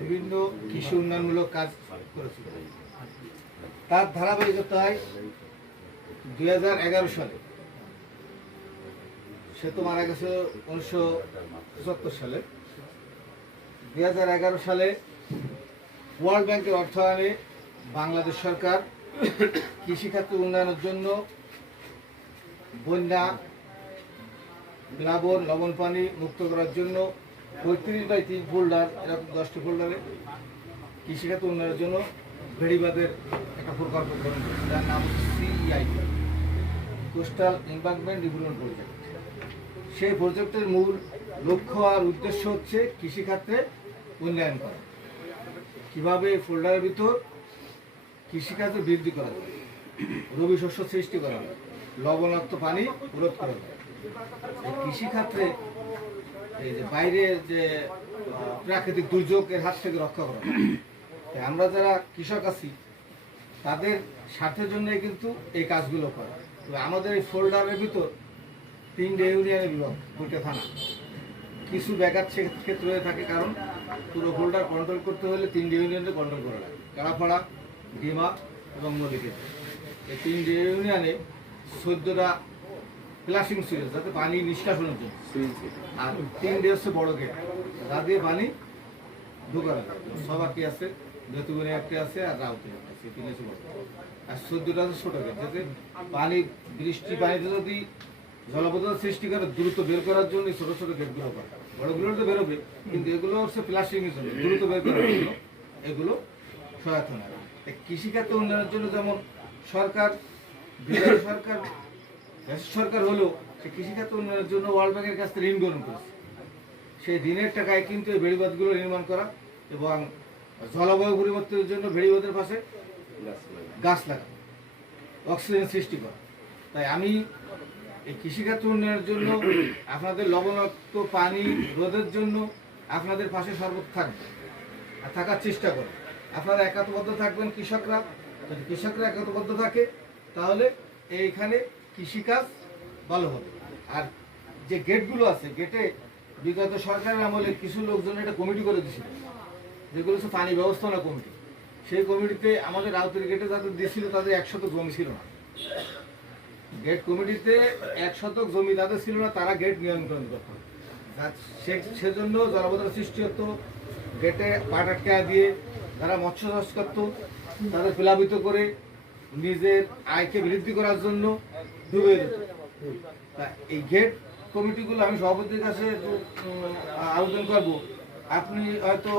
বিভিন্ন কৃষি উন্নয়নমূলক কাজ করেছিল। তার ধারাবাহিকতায় 2011 সালে, সে তো মারা গেছে 1975 সালে, 2011 সালে ওয়ার্ল্ড ব্যাংকের অর্থায়নে বাংলাদেশ সরকার কৃষিখাতে উন্নয়নের জন্য বন্যা, প্লাবন, লবণ পানি মুক্ত করার জন্য 35/3 ফোল্ডার, এরকম 10টি ফোল্ডারে কৃষিখাতে উন্নয়নের জন্য ভেড়িবাঁধের একটা প্রকল্প গ্রহণ করেছে, যার নাম CEI, coastal environment improvement project. সেই প্রজেক্টের মূল লক্ষ্য আর উদ্দেশ্য হচ্ছে কৃষিখাতে উন্নয়ন করা। কীভাবে এই ফোল্ডারের ভিতর কৃষিকাজে বৃদ্ধি করা যায়, রবি শস্য সৃষ্টি করা যায়, লবণাক্ত পানি রোধ করা যায়। এই কৃষিক্ষেত্রে এই যে বাইরের যে প্রাকৃতিক দুর্যোগের হাত থেকে রক্ষা করা যায়। আমরা যারা কৃষক আছি তাদের স্বার্থের জন্যই কিন্তু এই কাজগুলো করা। তবে আমাদের এই ফোল্ডারের ভিতর 3টে ইউনিয়নের বিভাগ, 2টে থানা, কিছু ব্যাঘাত ক্ষেত্র হয়ে থাকে, কারণ পুরো ফোল্ডার কন্ট্রোল করতে হলে 3টে ইউনিয়নে কন্ট্রোল করা লাগে, কাড়াপাড়া, ডিমা এবং মল্লিকের। এই 3টে ইউনিয়নে 14টা ফ্লাশিং সুইচ, যাতে পানি নিষ্কাশনের জন্য, আর 3টে হচ্ছে বড় গেট, যা দিয়ে পানি ঢোকানো যায়। সবাকি আছে, বেতুগুনি একটা আছে, আর রাউতে একটা আছে, 3 আছে বড়। আর 14টা আছে ছোট গেট, যাতে পানি, বৃষ্টি পানিতে যদি জলাবদ্ধতা সৃষ্টি করে দ্রুত বের করার জন্য ছোট ছোট গেটগুলো করে। বড়গুলো তো বেরোবে, কিন্তু এগুলো হচ্ছে প্লাস্টিকের জন্য দ্রুত বের করার জন্য এগুলো সহায়তা নেয়। কৃষিখাতে উন্নয়নের জন্য যেমন সরকার, সরকার হলেও সে কৃষিখাতে উন্নয়নের জন্য ওয়ার্ল্ড ব্যাংকের কাছ থেকে ঋণ গ্রহণ করেছে। সেই ঋণের টাকায় কিন্তু এই বেড়িবাঁধগুলো নির্মাণ করা এবং জলবায়ু পরিবর্তনের জন্য বেড়িবাঁধের পাশে গাছ লাগানো, অক্সিজেন সৃষ্টি করা। তাই আমি এই কৃষিখাত উন্নয়নের জন্য আপনাদের লবণাক্ত পানি রোধের জন্য আপনাদের পাশে সর্বদা থাকবে আর থাকার চেষ্টা করবেন। আপনারা একাত্মবদ্ধ থাকবেন, কৃষকরা যদি কৃষকরা একাত্মবদ্ধ থাকে তাহলে এইখানে কৃষিকাজ ভালো হবে। আর যে গেটগুলো আছে, গেটে বিগত সরকারের আমলে কিছু লোকজন একটা কমিটি করে দিয়েছিল, যেগুলো হচ্ছে পানি ব্যবস্থাপনা কমিটি। সেই কমিটিতে আমাদের রাউতের গেটে যাদের দিয়েছিল তাদের 1 শতক জমি ছিল না। গেট কমিটিতে 1 শতক জমি যাদের ছিল না, তারা গেট নিয়ন্ত্রণ করত। সেজন্য জলাবদ্ধতা সৃষ্টি হতো, গেটে পাট আটকা দিয়ে যারা মৎস্য চাষ করত তাদের প্লাবিত করে নিজের আয়কে বৃদ্ধি করার জন্য ডুবে যেত। তা এই গেট কমিটিগুলো আমি সভাপতির কাছে আবেদন করব, আপনি হয়তো